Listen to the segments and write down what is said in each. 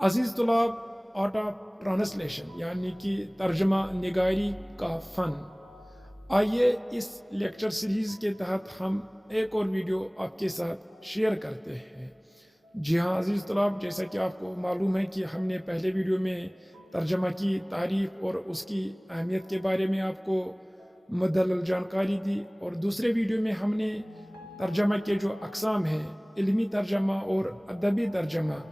अज़ीज़ तलाब, art of translation यानी कि तर्जमा निगारी का फ़न। आइए इस लेक्चर सीरीज़ के तहत हम एक और वीडियो आपके साथ शेयर करते हैं। जी हाँ अज़ीज़ तलाब, जैसा कि आपको मालूम है कि हमने पहले वीडियो में तर्जमा की तारीफ़ और उसकी अहमियत के बारे में आपको मुदल्लल जानकारी दी, और दूसरे वीडियो में हमने तर्जमा के जो अक़साम हैं, इल्मी तर्जमा और अदबी तर्जमा,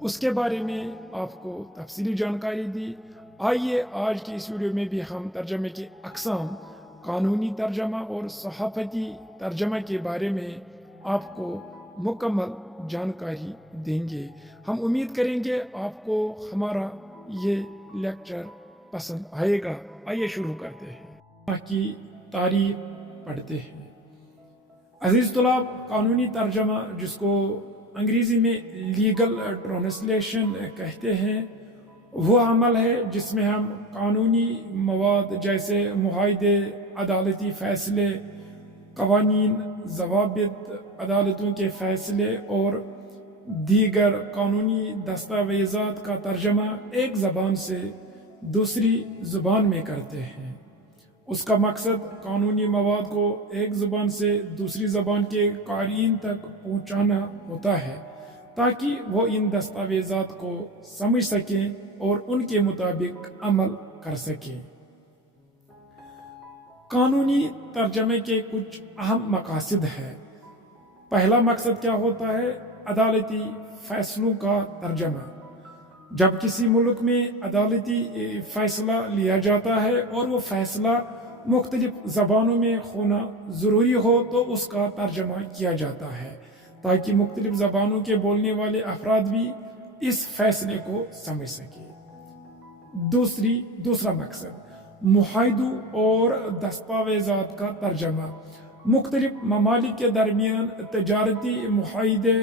उसके बारे में आपको तफसीली जानकारी दी। आइए आज की इस वीडियो में भी हम तर्जमे के अक़साम, कानूनी तर्जमा और सहाफ़ती तर्जमा के बारे में आपको मुकम्मल जानकारी देंगे। हम उम्मीद करेंगे आपको हमारा ये लेक्चर पसंद आएगा। आइए शुरू करते हैं की तारीख पढ़ते हैं। अज़ीज़ तलाब, कानूनी तर्जमा जिसको अंग्रेज़ी में लीगल ट्रांसलेशन कहते हैं, वो अमल है जिसमें हम कानूनी मवाद जैसे मुआहदे, अदालती फ़ैसले, कवानीन, ज़वाबित, अदालतों के फ़ैसले और दीगर कानूनी दस्तावेज़ात का तर्जमा एक ज़बान से दूसरी ज़ुबान में करते हैं। उसका मकसद कानूनी मवाद को एक ज़ुबान से दूसरी ज़बान के क़ारीन तक पहुँचाना होता है, ताकि वो इन दस्तावेज़ात को समझ सकें और उनके मुताबिक अमल कर सकें। कानूनी तर्जमे के कुछ अहम मकासद हैं। पहला मकसद क्या होता है? अदालती फ़ैसलों का तर्जमा। जब किसी मुल्क में अदालती फ़ैसला लिया जाता है और वो फ़ैसला मुख्तलिफ ज़बानों में होना ज़रूरी हो, तो उसका तर्जमा किया जाता है, ताकि मुख्तलिफ ज़बानों के बोलने वाले अफराद भी इस फ़ैसले को समझ सकें। दूसरा मकसद मुआहदों और दस्तावेज़ात का तर्जमा। मुख्तलिफ ममालिक के दरमियान तजारती मुआहदे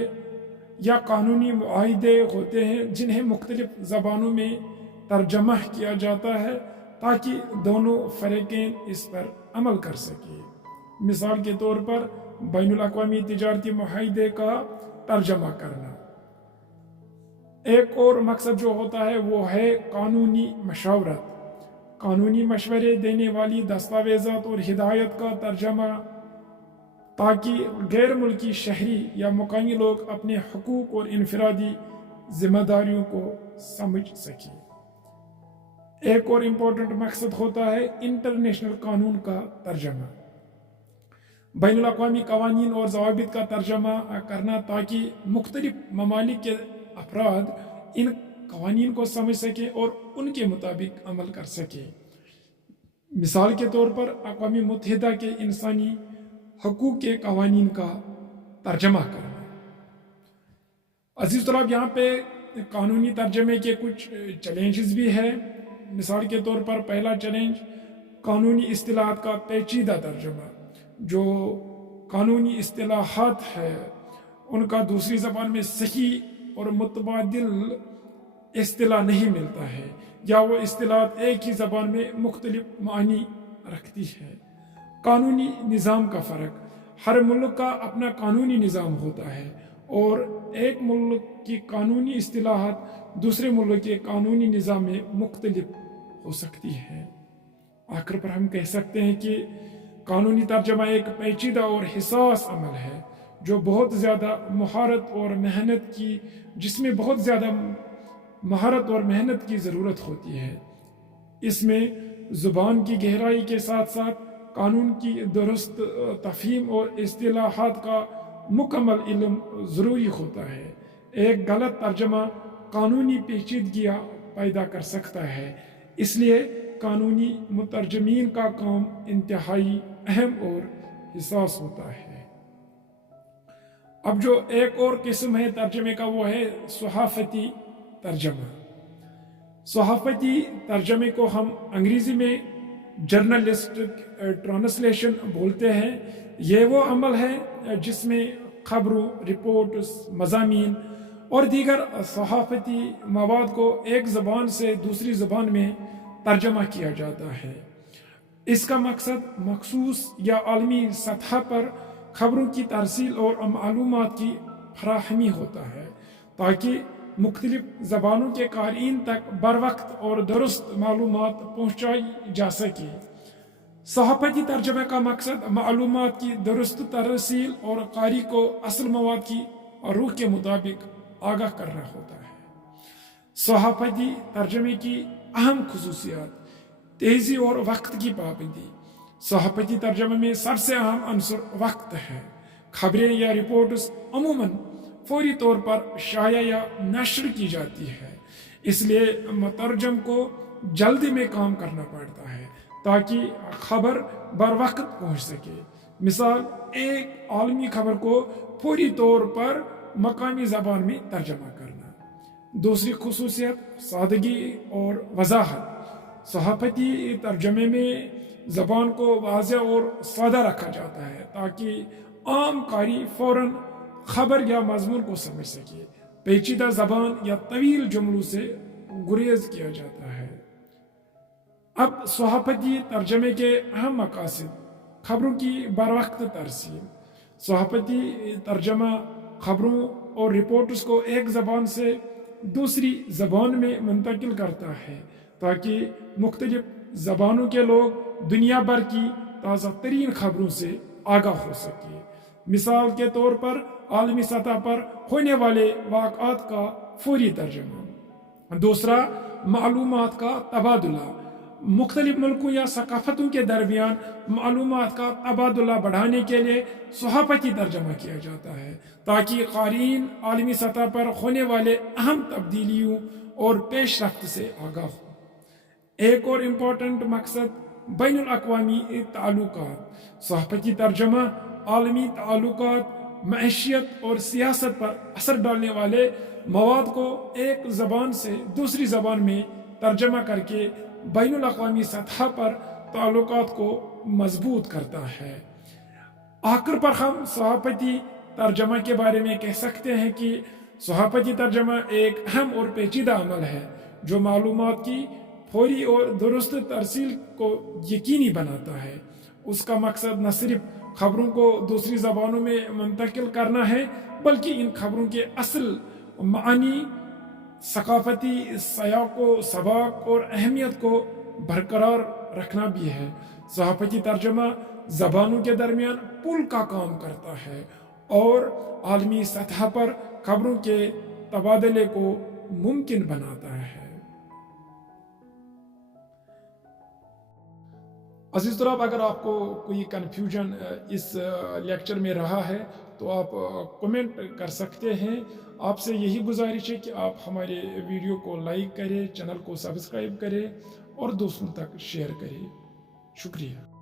या कानूनी मुआहदे होते हैं, जिन्हें मुख्तलिफ ज़बानों में तर्जमा किया जाता है, ताकि दोनों फ़रीक़ैन इस पर अमल कर सकें। मिसाल के तौर पर बैनुल अक़वामी तिजारती मुआहदे का तर्जमा करना। एक और मकसद जो होता है वो है कानूनी मशावरत। कानूनी मशवरे देने वाली दस्तावेज़ात और हिदायत का तर्जमा, ताकि गैर मुल्की शहरी या मुकामी लोग अपने हकूक़ और इनफरादी ज़िम्मेदारियों को समझ सकें। एक और इम्पोर्टेंट मकसद होता है इंटरनेशनल कानून का तर्जमा। बैनुल अक़वामी कवानीन और ज़वाबित का तर्जमा करना, ताकि मुख्तलिफ ममालिक के अफराद इन कवानीन को समझ सकें और उनके मुताबिक अमल कर सकें। मिसाल के तौर पर अक़वाम मुत्तहिदा के इंसानी हकूक़ के कवानीन का तर्जमा करना। अज़ीज़ तलाब, यहाँ पे कानूनी तर्जमे के कुछ चैलेंजेस भी हैं। मिसाल के तौर पर पहला चैलेंज कानूनी इस्तिलाहात का पेचीदा तर्जमा। जो कानूनी इस्तिलाहात है उनका दूसरी ज़बान में सही और मुतबादिल इस्तिलाह नहीं मिलता है, या वो इस्तिलाहात एक ही ज़बान में मुख्तलिफ मानी रखती है। कानूनी निज़ाम का फ़र्क। हर मुल्क का अपना कानूनी निज़ाम होता है, और एक मुल्क की कानूनी इस्तिलाहात दूसरे मुल्क के कानूनी निज़ाम में मुख्तलिफ हो सकती है। आखिर पर हम कह सकते हैं कि कानूनी तर्जमा एक पेचीदा और हिसास अमल है, जो बहुत ज़्यादा महारत और मेहनत की जिसमें बहुत ज़्यादा महारत और मेहनत की ज़रूरत होती है। इसमें ज़ुबान की गहराई के साथ साथ कानून की दुरुस्त तफ़हीम और इस्तिलाहात का मुकम्मल इल्म ज़रूरी होता है। एक गलत तर्जमा कानूनी पेचीदगियाँ पैदा कर सकता है, इसलिए कानूनी मुतर्जमीन का काम इंतहाई अहम और हिसास होता है। अब जो एक और किस्म है तर्जमे का, वो है सहाफ़ती तर्जमा। सहाफ़ती तर्जमे को हम अंग्रेज़ी में जर्नलिस्टिक ट्रांसलेशन बोलते हैं। ये वो अमल है जिसमें खबरों, रिपोर्ट्स, मज़ामीन और दीगर सहाफ़ती मवाद को एक ज़बान से दूसरी ज़बान में तर्जमा किया जाता है। इसका मकसद मखसूस या आलमी सतह पर खबरों की तरसील और मालूमात की फराहमी होता है, ताकि मुख्तलिफ ज़बानों के क़ारीन तक बर वक्त और दुरुस्त मालूमात पहुँचाई जा सके। सहाफ़ती तर्जमे का मकसद मालूमात की दुरुस्त तरसील और कारी को असल मवाद की रूह के मुताबिक आगाह करना होता है। सहाफ़ती तर्जमे की अहम खुसूसियात: तेज़ी और वक्त की पाबंदी। सहाफ़ती तर्जमे में सबसे अहम अंसर वक्त है। खबरें या रिपोर्ट्स अमूमन फौरी तौर पर शाया या नश्र की जाती है, इसलिए मुतरजम को जल्दी में काम करना पड़ता है ताकि खबर बर वक्त पहुँच सके। मिसाल, एक आलमी खबर को फौरी तौर पर मकामी ज़बान में तर्जमा करना। दूसरी खुसूसियत सादगी और वजाहत। सहाफ़ती तर्जमे में ज़बान को वाज़ेह और सादा रखा जाता है ताकि आम कारी फ़ौरन खबर या मज़मून को समझ सके। पेचीदा ज़बान या तवील जुमलों से गुरेज किया जाता है। अब सहाफ़ती तर्जमे के अहम मकासद: खबरों की बर वक्त तरसील। सहाफ़ती तर्जमा खबरों और रिपोर्ट्स को एक ज़बान से दूसरी ज़बान में मुंतकिल करता है ताकि मुख्तलिफ ज़बानों के लोग दुनिया भर की ताज़ा तरीन खबरों से आगाह हो सके। मिसाल के तौर पर आलमी सतह पर होने वाले वाक़आत का फौरी तर्जमा। दूसरा, मालूमात का तबादला। मुख्तलिफ मुल्कों या सकाफ़तों के दरमियान मालूमात का तबादला बढ़ाने के लिए सहाफ़ती तर्जमा किया जाता है ताकि क़ारीन आलमी सतह पर होने वाले अहम तब्दीलियों और पेश रफ्त से आगाह हो। एक और इम्पोर्टेंट मकसद बैनुल अक़वामी ताल्लुकात। सहाफ़ती तर्जमा आलमी ताल्लुकात, मईशियत और सियासत पर असर डालने वाले मवाद को एक ज़बान से दूसरी ज़बान में तर्जमा करके बैनुल अक़वामी सतह पर ताल्लुकात को मजबूत करता है। आखिर पर हम सहाफ़ती तर्जमा के बारे में कह सकते हैं कि सहाफ़ती तर्जमा एक अहम और पेचीदा अमल है जो मालूमात की फौरी और दुरुस्त तरसील को यकीनी बनाता है। उसका मकसद न सिर्फ खबरों को दूसरी ज़बानों में मुंतकिल करना है, बल्कि इन खबरों के असल मानी, सकाफ़ती सयाक़ो सबाक़ और अहमियत को बरकरार रखना भी है। सहाफ़ती तर्जमा ज़बानों के दरमियान पुल का काम करता है और आलमी सतह पर खबरों के तबादले को मुमकिन बनाता है। अज़ीज़ तौलाब, अगर आपको कोई कन्फ्यूजन इस लेक्चर में रहा है तो आप कमेंट कर सकते हैं। आपसे यही गुजारिश है कि आप हमारे वीडियो को लाइक करें, चैनल को सब्सक्राइब करें और दोस्तों तक शेयर करें। शुक्रिया।